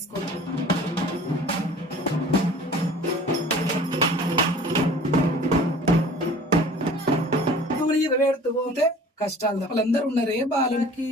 చేసుకోండి. పెడుతూ పోతే కష్టాలు వాళ్ళందరూ ఉన్నారే బాలకి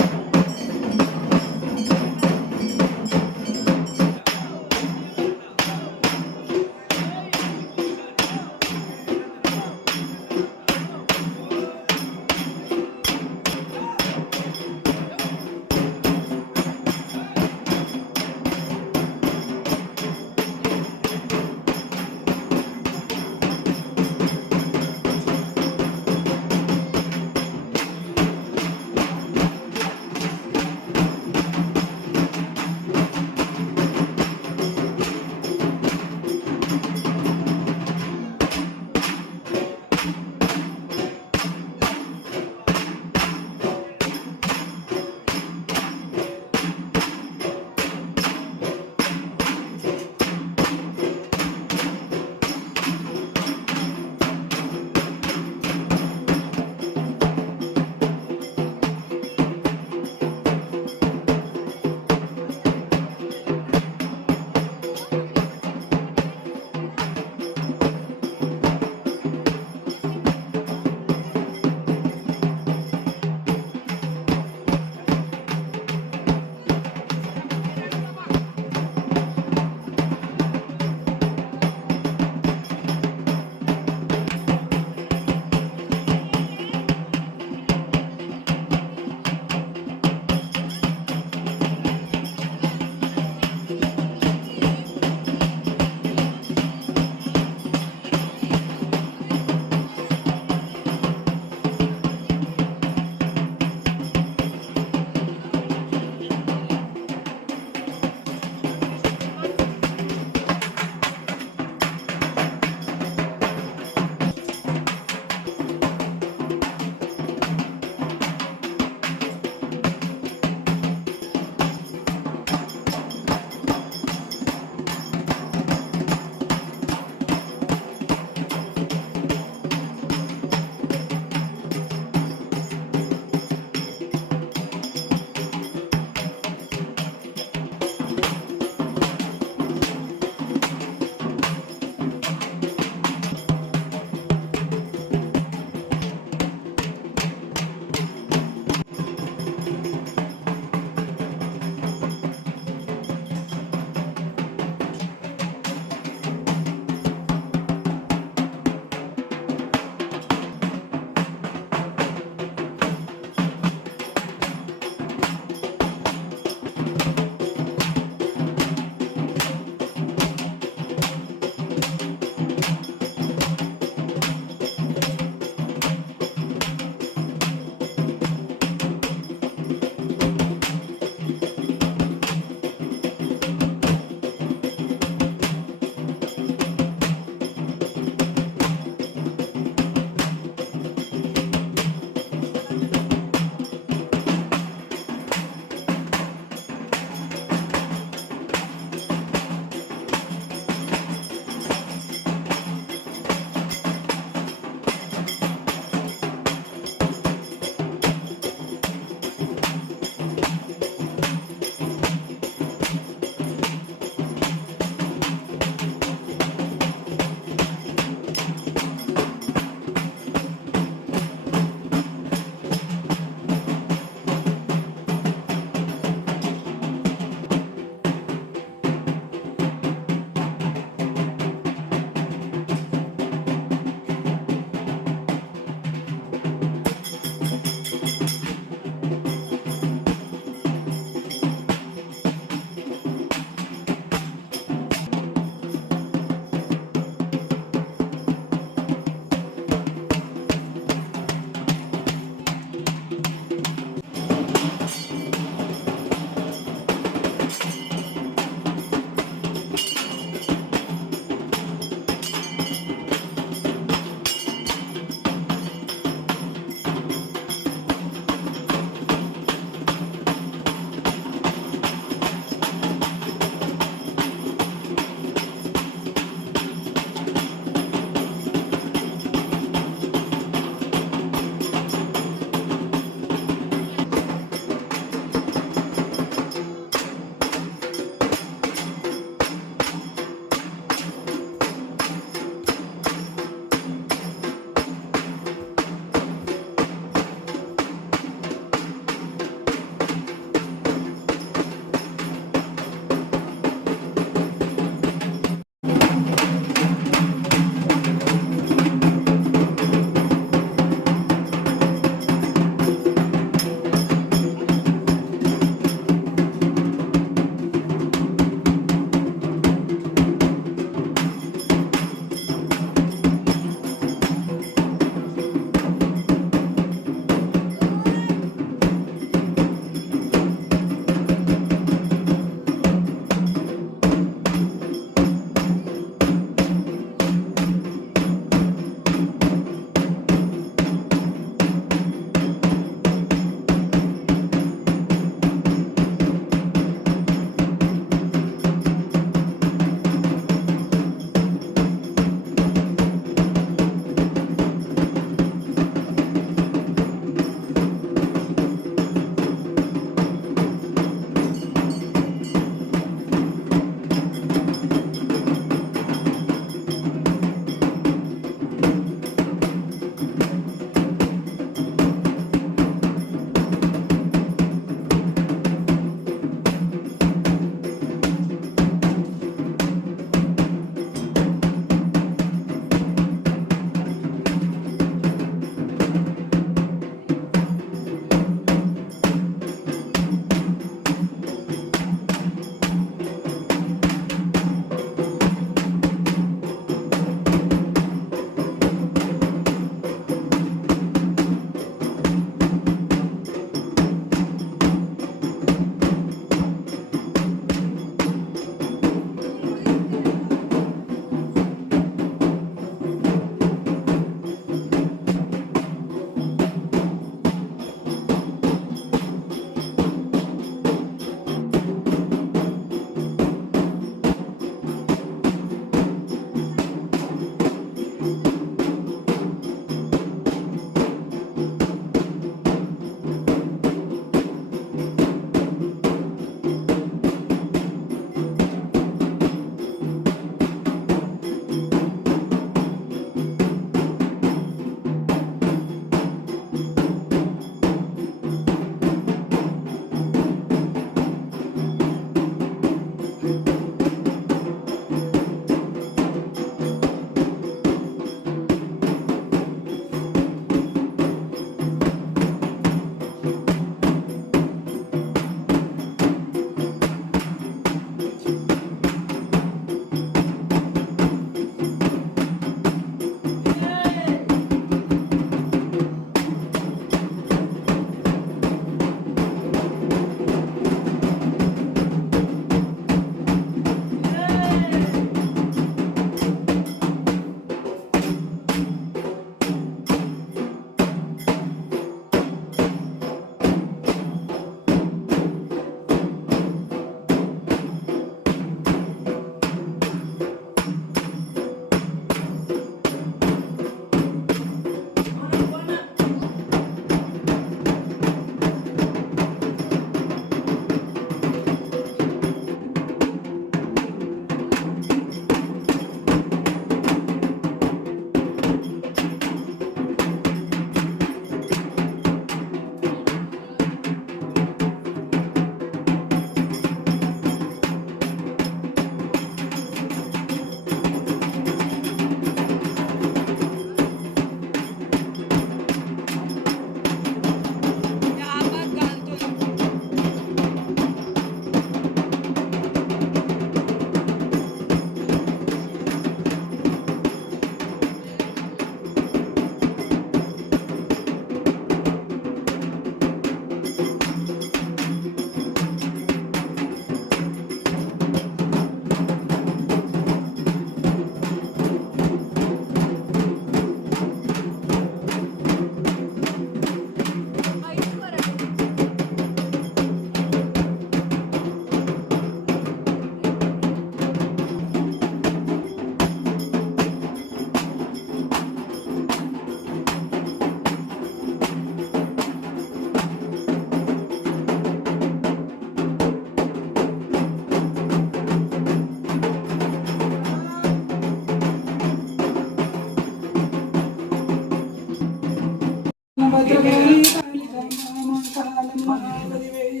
భద్రకాళి కాళికమ్మ కాలమ్మ పదివేలు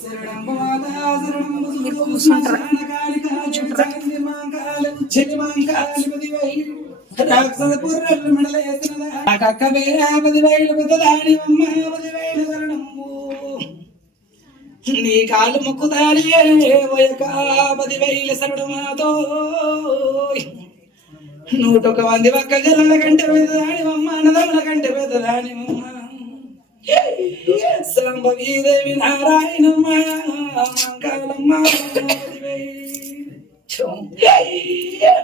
శరణంబు మాతా శరణంబు కాళిక చాంది మాంకాలం చెలి మాంకాలి పదివేలు రాక్షస పుర్రలు మెడలేసిన కక్క వేరా పదివేలు బదలాడి అమ్మ పదివేలు శరణంబు నీ కాళ్ళు మొక్కుతానే ఓయక పదివేలు శరణమాతో 101 మంది పక్క జల్ల కంటే పెద్దదాని అమ్మ అన్నదమ్ముల కంటే పెద్దదాని అమ్మ సంభవీదేవి నారాయణమ్మ మంగళమ్మ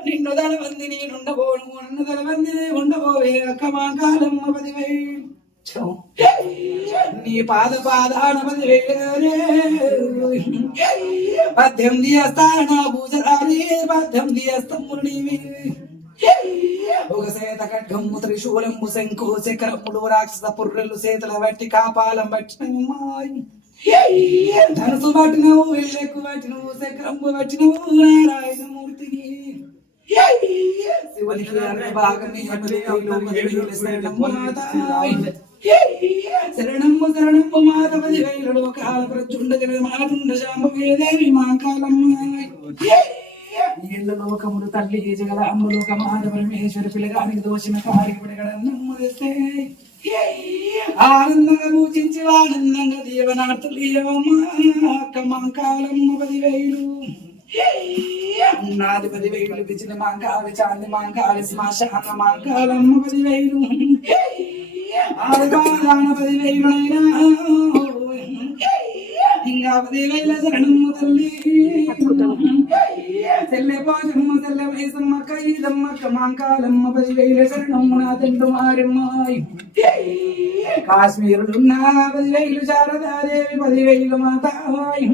నిన్ను దళవంది నేనుండబోను నన్ను దళవంది ఉండబోవే అక్క మంగళమ్మ 10,000 నీ పాదాన 10,000 18 స్థాన భూజరాని 18 స్తములు నీవి ఒక సేత ఖడ్గము త్రిశూలము శంకు చక్రములు రాక్షస పుర్రెలు చేతుల బట్టి కాపాలం పట్టినమ్మాయి ధనుసు పట్టినవు వెళ్ళెక్కు పట్టినవు చక్రము పట్టినవు నారాయణమూర్తిని శివునికి భాగమే శరణమ్మ శరణమ్మ మాత 10,000 లోకాల ప్రచుండ జగన్మాతుండ శాంభవేదేవి మాంకాలమ్మాయి ఏళ్ళ లోకములు తల్లి జగల అమ్మలోక మాత పరమేశ్వరి పిల్లగానికి దోషిన కారికి పడగడన్నమ్మ తెస్తే ఆనందంగా పూజించి ఆనందంగా దేవనార్తులీయమ్మ అక్క మాంకాలమ్మ 10,000 నాది 10,000 పిచ్చిన మాంకాలి చాంది మాంకాలి శ్మశాన మాంకాలమ్మ 10,000 ఆడగాన 10,000 ఇంకా 10,000 శరణమ్మ తల్లి తెల్లె పాజమ్మ తెల్ల వయసమ్మ కైదమ్మ కమాంకాలమ్మ 10,000 శరణమ్మ నా తండ్రి మారమ్మాయి కాశ్మీరులున్న 10,000 శారదాదేవి 10,000 మాతాయి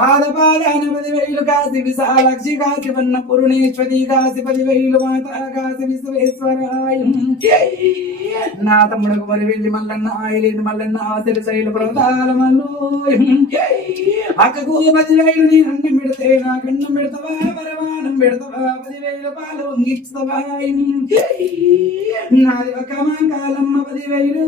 పాదపాదాన 10,000 కాశీ విశాలాక్షి కాశీ వన్న పురుణేశ్వరి కాశీ 10,000 మాతా కాశీ విశ్వేశ్వరాయ నా తమ్ముడు మరి వెళ్ళి మల్లన్న ఆయలేని మల్లన్న ఆశలు శైలు ప్రదాల మల్లు అక్కకు 10,000 నీ అన్నం పెడితే నా కన్నం పెడతావా పరమానం పెడతావా 10,000 పాలు వంగిస్తావా నాది ఒక మాంకాలమ్మ 10,000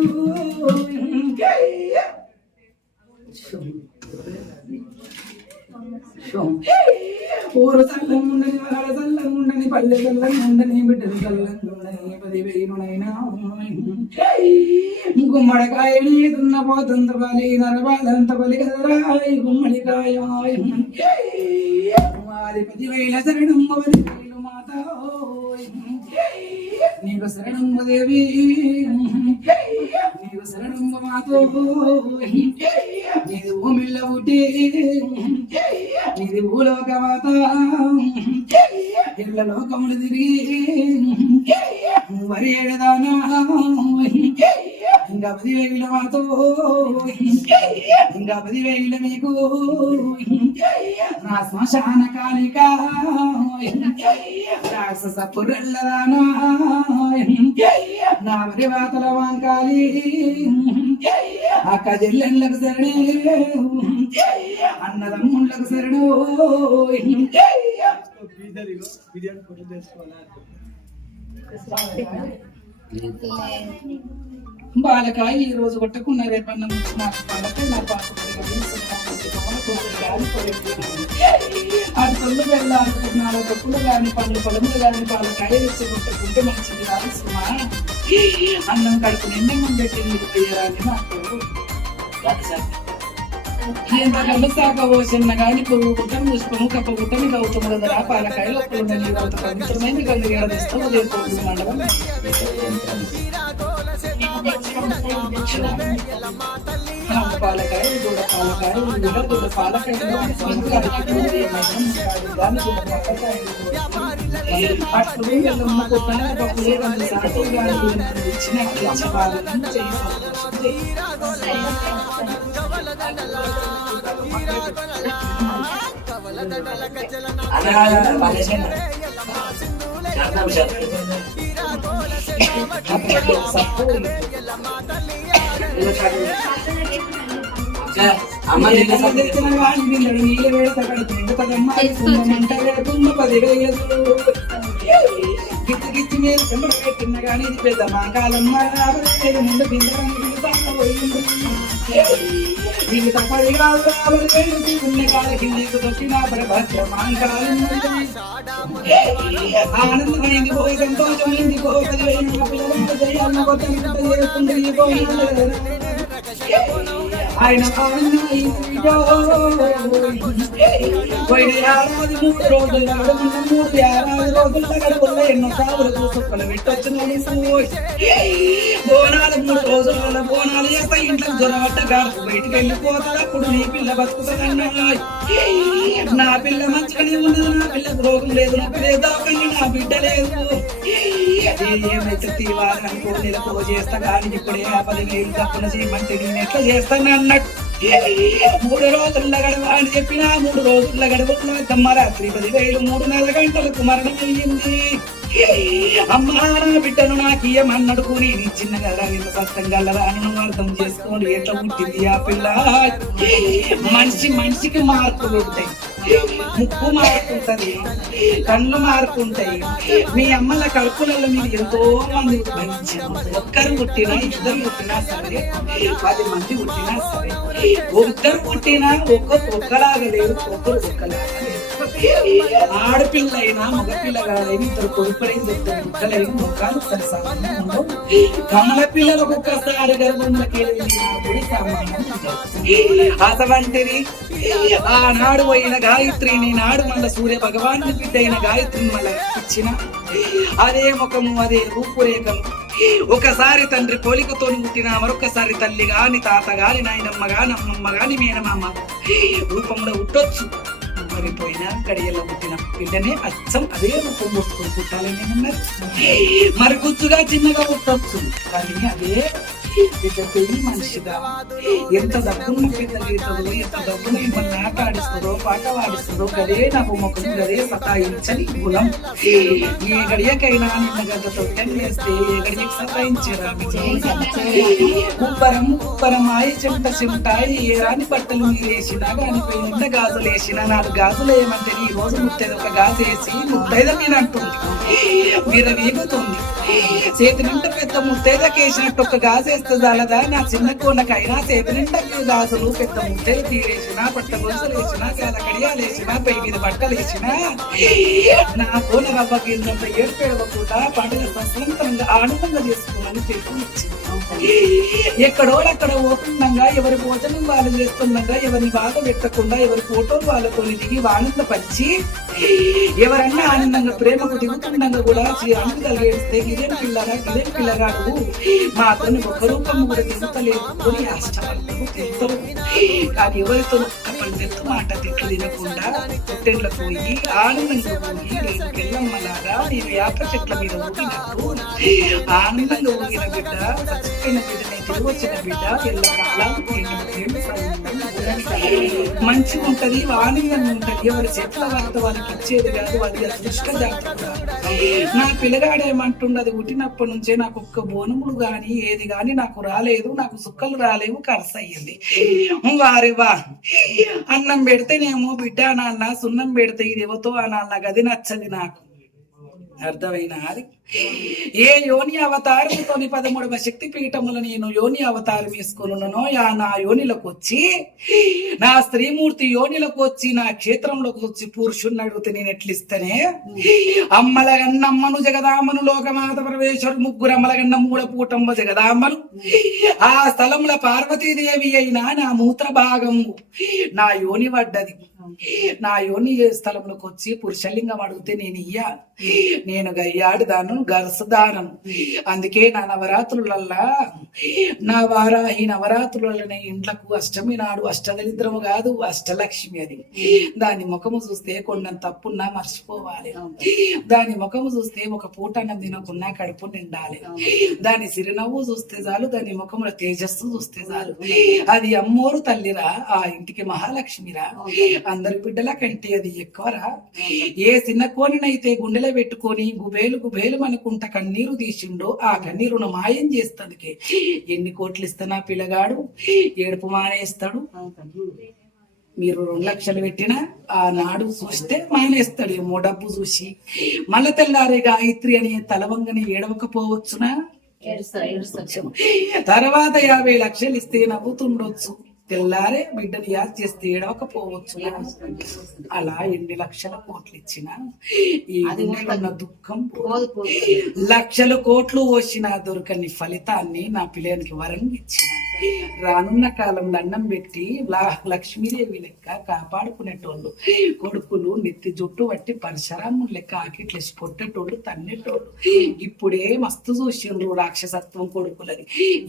ఊరు చల్లం ఉండని వాళ్ళ చల్లం ఉండని పల్లె చల్లం ఉండని బిడ్డలు చల్లం ఉండని 10,000 గుమ్మడికాయ దున్న పోతంత బలి నరబాలంత బలి కదరాయి గుమ్మడికాయ మాది 10,000 శరణమ్మ 10,000 మాత నీకు శరణమ్మ దేవి నీకు శరణమ్మ మాతో నీది భూమిల్ల పుట్టి నీది భూలోక మాత ఇళ్ళ లోకములు తిరిగి వరి ఏడదానా ఇంకా 10,000 మాతో ఇంకా 10,000 నీకు నా శ్మశాన కాళిక రాక్షస పుర్రెల్లదానా నా వరి వాతల వాంకాలి అక్క చెల్లెళ్ళకు శరణే అన్నదమ్ముళ్ళకు శరణు బాలకాయ ఈ రోజు కొట్టకుండా రేపన్న నాకు పాలకాయ నా అది తొమ్మిది వెళ్ళాలనుకున్నాను తప్పులు కానీ పొలములు కానీ పాలకాయ తెచ్చి కొట్టుకుంటే మంచిది కాదు సుమా అన్నం కడుపు నిండా ముందెట్టింది పోయారని నాకు ఎంత కళ్ళు సాక పోసిన కానీ పువ్వు గుట్టను పుష్పము కప్ప గుట్టని గౌతము కదా పాలకాయలు ఒక్కలు పవిత్రమైన కళ్ళు ఏడాదిస్తాం లేకపోతుంది మండలం పాలకాయ దూడ పాలకాయ దూడ పాలకాయ అమ్మ తెచ్చిన కానీ నీళ్ళు వేడతాడు 10,000 గిచ్చి మీరు చెంబడు పెట్టిన కానీ ఇది పెద్ద మాకాలమ్మ రాబోయే ముందు వీళ్ళు తప్పది కాదు రాబోయే పుణ్యకాలకి నీకు దొక్కిన ప్రభద్ర మాంకాలం ఆనందమైంది పోయి సంతోషమైంది పోయి పిల్లలు ఆయన పోయిన ఏడాది 3 రోజులు గడవకుండా 3 ఏడాది రోజుల గడవల్లో ఎన్నో సాగులు సుక్కలు పెట్టొచ్చిన బోనాలు 3 రోజుల బోనాలు చేస్తా ఇంట్లో జ్వరబట్ట గాడు బయటికి వెళ్ళిపోతుంది అప్పుడు నీ పిల్ల బతుకుతుందన్నా నా పిల్ల మంచిగానే ఉన్నది నా పిల్లకు రోగం లేదు నా పిల్ల దాకంగా నా బిడ్డ లేదు ఏమైతే తీవాలని అనుకో నెలకు చేస్తా కానీ ఇప్పుడే 10,000 తప్పున చేయమంటే నేను ఎట్లా చేస్తాను అన్నట్టు 3 రోజుల గడవ అని చెప్పిన 3 రోజుల గడవ రాత్రి 10,000 3:30 గంటలకు మరణం అయ్యింది. అమ్మా నా బిడ్డను నాకు ఇయ్యమన్నాడు కూని చిన్న కదా ఇంత సత్తం గల్లరా అని నువ్వు అర్థం చేసుకోండి ఎట్లా పుట్టింది ఆ పిల్ల. మనిషికి మార్పులు ఉంటాయి, ముక్కు మారుతుంటది, కళ్ళు మారుతుంటాయి. మీ అమ్మల కడుపులలో మీరు ఎంతో మంది ఒక్కరు పుట్టినా 2 పుట్టినా సరే 10 మంది పుట్టినా సరే 2 పుట్టినా ఒక్కలాగా లేదు, ఒక్కలాగా లేదు. ఆడపిల్లైనా మగపిల్లగాడైనా 2 కొడుకులైన 2 బిడ్డలైన ముఖాలు సరిసమానం. కమల పిల్లలకు ఒక్కసారి గర్భంలోకి అసవంటిది ఆనాడు పోయిన గాయత్రిని నాడు మళ్ళా సూర్య భగవాన్ బిడ్డ అయిన గాయత్రిని మళ్ళా ఇచ్చిన అదే ముఖము అదే రూపురేఖము. ఒకసారి తండ్రి పోలికతో పుట్టిన మరొకసారి తల్లి గాని తాత గాని నాయనమ్మ గాని అమ్మమ్మ గాని మేనమామ రూపంలో పుట్టొచ్చు. మరిపోయినా గడియల్లో పుట్టిన పిల్లనే అచ్చం అదే రూపం పోసుకొని పుట్టాలని ఉన్నారు. మరి గుచ్చుగా చిన్నగా పుట్టొచ్చు కానీ అదే పెళ్లి మనిషిగా ఎంత డబ్బును పిల్లలు ఎంత డబ్బును మిమ్మల్ని ఆట ఆడిస్తుందో పాట వాడిస్తుందో గదే నవ్వు ముఖం గదే సతాయించని గుణం. ఏ గడియకైనా నిన్న గద్దతో వేస్తే ఏ గడియకి సతాయించారా ఉప్పరం ఆయి చెమట ఏ రాని బట్టలు మీరు వేసినా కానీ ఎంత గాజులు వేసినా 4 గాజులు ఏమంటే ఈ రోజు ముత్తైదు ఒక గాజు వేసి ముత్తైదు మీరు అంటుంది మీరు వీగుతుంది. చేతి నిండా పెద్ద ముత్తైదకి వేసినట్టు ఒక గాజు వేస్తే చాలదా? నా చిన్న కోనకైనా చేతి నిండా గాజులు పెద్ద ముత్తైదు తీరేసినా పట్ట గొలుసులు వేసినా చాలా కడియాలు వేసినా పై మీద బట్టలు వేసినా నా కోన రవ్వ కిందంత ఏడుపేడవకుండా పండుగ స్వతంత్రంగా ఆనందంగా చేసుకోమని పిలుపునిచ్చింది. ఎక్కడోడక్కడ ఓపెండంగా ఎవరి భోజనం వాళ్ళు చేస్తుండగా ఎవరిని బాధ పెట్టకుండా ఎవరి ఫోటోలు వాళ్ళతో దిగి ఆనందపరిచి ఎవరన్నా ఆనందంగా ప్రేమకు దిగుతుండగా కూడా ఆనందాలు ఏడిస్తే ఇదేం పిల్లగాడు మాతో ఒక్క రూపం కూడా దిగుతలేదు అని ఆశపడతారు తింటారు. కానీ ఎవరితో ఒక్క పండెత్తు మాట తిట్లు తినకుండా పొట్టెండ్ల పోయి ఆనందంగా పోయి పిల్లమ్మలాగా నేను యాప చెట్ల మీద ఊగినట్టు ఆనందంగా ఊగిన బిడ్డ చచ్చిపోయిన బిడ్డనే తిరిగి వచ్చిన బిడ్డ ఎల్లకాలం మంచిగా ఉంటది, ఆనందంగా ఉంటది. ఎవరి చెట్ల వార్త వాళ్ళకి ఇచ్చేది కాదు, వాళ్ళకి అదృష్ట జాతర. నా పిల్లగాడేమంటున్నది పుట్టినప్పటి నుంచే నాకు ఒక్క బోనములు గాని ఏది గాని నాకు రాలేదు, నాకు సుక్కలు రాలేవు, ఖర్చు అయ్యింది. వారివా అన్నం పెడితేనేమో బిడ్డ నాన్న, సున్నం పెడితే ఇది ఎవతో అనాలన్న గది నచ్చది నాకు. అర్థమైనా అది ఏ యోని అవతారముతో 13వ శక్తి పీఠములు నేను యోని అవతారం వేసుకున్నానో నా యోనిలోకి వచ్చి నా స్త్రీమూర్తి యోనిలోకి వచ్చి నా క్షేత్రంలోకి వచ్చి పురుషుణ్ణి అడిగితే నేను ఎట్లిస్తేనే అమ్మలగన్నమ్మను జగదామ్మను లోకమాత పరమేశ్వరు 3 అమ్మలగన్న 3 పూటమ్మ జగదామ్మను ఆ స్థలంలో పార్వతీదేవి అయినా నా మూత్ర భాగము నా యోని పడ్డది. నా యోని స్థలంలోకి వచ్చి పురుషలింగం అడిగితే నేను గయ్యాడు దాను గరసదానను. అందుకే నా నవరాత్రులల్లా నా వారాహి నవరాత్రులనే ఇండ్లకు అష్టమి నాడు అష్టదరిద్రము కాదు అష్టలక్ష్మి. అది దాని ముఖము చూస్తే కొండంత తప్పున్నా మర్చిపోవాలి. దాని ముఖము చూస్తే ఒక పూట అన్నం తినకున్నా కడుపు నిండాలి. దాని సిరినవ్వు చూస్తే చాలు, దాని ముఖముల తేజస్సు చూస్తే చాలు. అది అమ్మోరు తల్లిరా, ఆ ఇంటికి మహాలక్ష్మిరా. అందరి బిడ్డల కంటే అది ఎక్కువరా. ఏ చిన్న కోనినైతే గుండెలో పెట్టుకొని గుబేలు అనుకుంటా కన్నీరు తీసిండో ఆ కన్నీరును మాయం చేస్తానికి ఎన్ని కోట్లు ఇస్తానా పిల్లగాడు ఏడుపు మానేస్తాడు. మీరు 2 లక్షలు పెట్టినా ఆనాడు చూస్తే మానేస్తాడేమో డబ్బు చూసి, మళ్ళా తెల్లారే గాయత్రి అని తలవంగని ఏడవకపోవచ్చునా? తర్వాత 50 లక్షలు ఇస్తే నవ్వుతుండొచ్చు, తెల్లారే బిడ్డని యాద్ చేస్తే ఏడవకపోవచ్చు. అలా ఎన్ని లక్షల కోట్లు ఇచ్చినా ఈ ఉన్న దుఃఖం లక్షల కోట్లు పోసిన దొరకని ఫలితాన్ని నా పిల్లనికి వరం ఇచ్చిన. రానున్న కాలంలో అన్నం పెట్టి లక్ష్మీదేవి లెక్క కాపాడుకునేటోళ్ళు, కొడుకులు నెత్తి జుట్టు పట్టి పరశురాము లెక్క ఆకిట్లేసి పొట్టేటోళ్ళు, తన్నేటోళ్ళు. ఇప్పుడే మస్తు చూసిండ్రు రాక్షసత్వం కొడుకులని.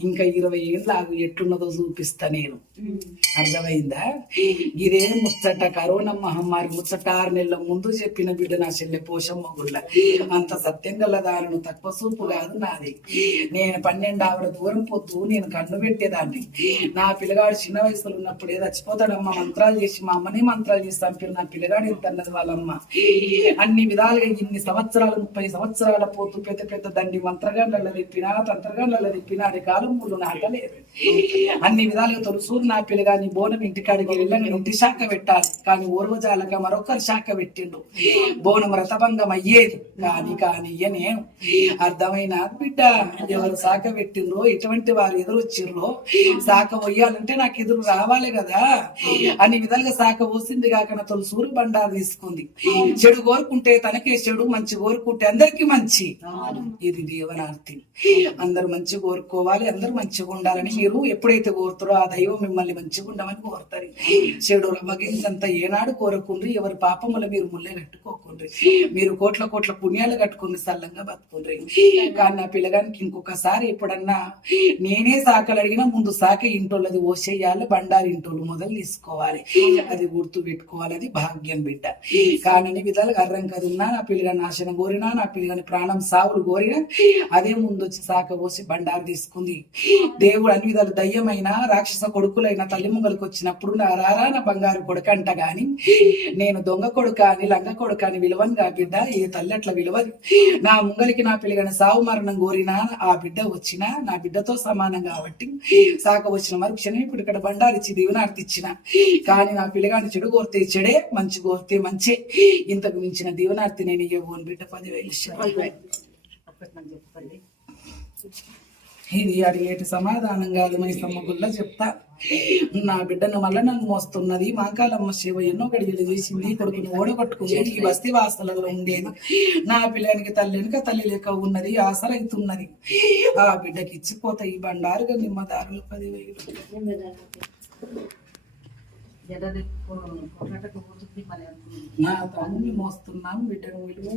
ఇంకా 20 ఏళ్ళు ఆగు, ఎట్టున్నదో చూపిస్తా నేను. అర్థమైందా? ఇదే ముచ్చట కరోనా మహమ్మారి ముచ్చట 6 నెలల ముందు చెప్పిన బిడ్డ నా చెల్లె పోషమ్మ గుళ్ళ. అంత సత్యం గల దారును తక్కువ చూపు కాదు నాది. నేను 12 ఆవిడ దూరం పొద్దు నేను కన్ను పెట్టేదాన్ని. నా పిల్లగాడు చిన్న వయసులో ఉన్నప్పుడే చచ్చిపోతాడమ్మ మంత్రాలు చేసి, మా అమ్మని మంత్రాలు చేసి చంపారు. నా పిల్లగాడు ఎంత అన్నది వాళ్ళమ్మ. అన్ని విధాలుగా ఇన్ని సంవత్సరాలు 30 సంవత్సరాల పోతూ పెద్ద పెద్ద దండి మంత్రగాండ్ల తిప్పినా తంత్రగాండ్ల తిప్పినా అది కాలం మూడు నాటలేదు. అన్ని విధాలుగా తొలుసూరు నా పిల్లగాని బోనం ఇంటికాడికి వెళ్ళని ఇంటి శాఖ పెట్టాలి, కానీ ఓర్వజాలక మరొకరు శాఖ పెట్టిండు. బోనం రథభంగం అయ్యేది కానీ నేను. అర్థమైన బిడ్డ, ఎవరు శాఖ పెట్టిండ్రో ఎటువంటి వారు ఎదురొచ్చిర్రో శాఖ పోయాలంటే నాకు ఎదురు రావాలి కదా. అన్ని విధాలుగా శాఖ పోసింది కాక నా తొలిసూరు బండారు తీసుకుంది. చెడు కోరుకుంటే తనకే చెడు, మంచి కోరుకుంటే అందరికి మంచి. ఇది దేవనార్తి. అందరు మంచి కోరుకోవాలి, అందరు మంచిగా ఉండాలని మీరు ఎప్పుడైతే కోరుతారో ఆ దైవం మిమ్మల్ని మంచిగా ఉండమని కోరుతారు. చెడు రవ్వగింతంత ఏనాడు కోరకుండ్రి, ఎవరి పాపముల మీరు ముల్లె కట్టుకోకుండ్రి, మీరు కోట్ల కోట్ల పుణ్యాలు కట్టుకుని సల్లంగా బతుకుండ్రి. కానీ నా పిల్లగానికి ఇంకొకసారి ఎప్పుడన్నా నేనే శాఖలు అడిగినా ముందు శాఖ ఇంటోళ్ళది ఓసేయాలి, బండారి ఇంటోళ్ళు మొదలు తీసుకోవాలి. అది గుర్తు పెట్టుకోవాలి. అది భాగ్యం బిడ్డ. కానీ విధాలుగా అర్రం కదున్నా నా పిల్లగాని నాశనం కోరినా, నా పిల్లగాని ప్రాణం సావులు కోరినా అదే ముందు వచ్చి శాఖ పోసి బండారు తీసుకుంది. దేవుడు అన్ని విధాలు దయ్యమైన రాక్షస కొడుకులైన తల్లి ముంగలకు వచ్చినప్పుడు నా రారా నా బంగారు కొడుకు అంట గాని, నేను దొంగ కొడుక అని లంగ కొడుక అని విలువను గా బిడ్డ. ఏ తల్లి అట్లా విలువది. నా ముంగలికి నా పిల్లగాని సావు మరణం కోరినా ఆ బిడ్డ వచ్చినా నా బిడ్డతో సమానం కాబట్టి శాఖ వచ్చిన మరుక్షణం ఇప్పుడు ఇక్కడ బండారిచ్చి దీవెనార్తి ఇచ్చిన. కానీ నా పిల్లగాని చెడు కోరితే చెడే, మంచి కోరితే మంచే. ఇంతకు మించిన దీవెనార్తి నేను ఇవ్వను బిడ్డ. 10,000 ఇది అడిగేటి సమాధానం కాదు. మైసమ్మ గుళ్ళ చెప్తా. నా బిడ్డను మళ్ళా నన్ను మోస్తున్నది. మాకాలమ్మ శివ ఎన్నో గడియలు చేసింది, కొడుకుని ఓడగొట్టుకుంది. ఈ బస్తీ వాసలలో ఉండేది. నా పిల్లానికి తల్లి వెనుక తల్లి లెక్క ఉన్నది, ఆసరైతున్నది. ఆ బిడ్డకి ఇచ్చిపోతాయి ఈ బండారుగా నిమ్మదారులు 10,000. నా తమ్ముని మోస్తున్నాం, బిడ్డను విలువ.